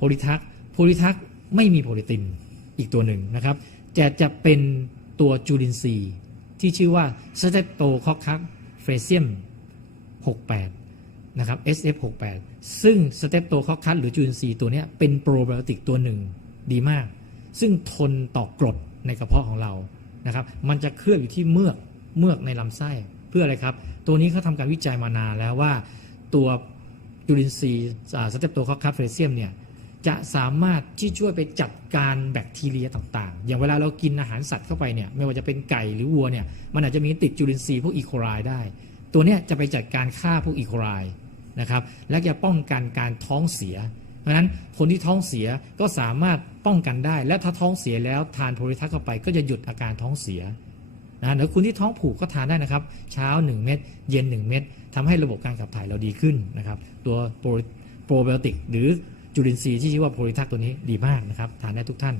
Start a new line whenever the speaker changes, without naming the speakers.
โพลิทักโพลิทักไม่มีโพลิตินอีกตัวหนึ่งนะครับจะจะเป็นตัวจุลินทรีย์ที่ชื่อว่าสเตปโตคอคัสเฟรเซียม 68 นะครับ SF68 ซึ่งสเตปโตคอคัสหรือจุลินทรีย์ตัวนี้เป็นโปรไบโอติกตัวหนึ่งดีมาก ซึ่งทนต่อกรดในกระเพาะของเรานะครับมันจะเคลือบอยู่ที่เมือกเมือกในลำไส้เพื่ออะไรครับ ตัวนี้เขาทำการวิจัยมานานแล้วว่าตัวจุลินทรีย์สเตปโตคอคัสเฟรเซียมเนี่ย จะสามารถที่ช่วยไปจัดการแบคทีเรียต่างๆ อย่างเวลาเรากินอาหารสัตว์เข้าไปเนี่ยไม่ว่าจะเป็นไก่หรือวัวเนี่ยมันอาจจะมีติดจุลินทรีย์พวกอีโคไลได้ ตัวเนี้ยจะไปจัดการฆ่าพวกอีโคไลนะครับและจะป้องกันการท้องเสีย เพราะนั้นคนที่ท้องเสียก็สามารถป้องกันได้ และถ้าท้องเสียแล้วทานโพลิทัสเข้าไปก็จะหยุดอาการท้องเสียนะหรือคุณที่ท้องผูกก็ทานได้นะครับ เช้า 1 เม็ดเย็น 1 เม็ดทำให้ระบบการขับถ่ายเราดีขึ้นนะครับ ตัวโปรโปรไบโอติกหรือ จุลินทรีย์ที่ชื่อว่าโพลิทักตัวนี้ดีมากนะครับทานได้ทุกท่าน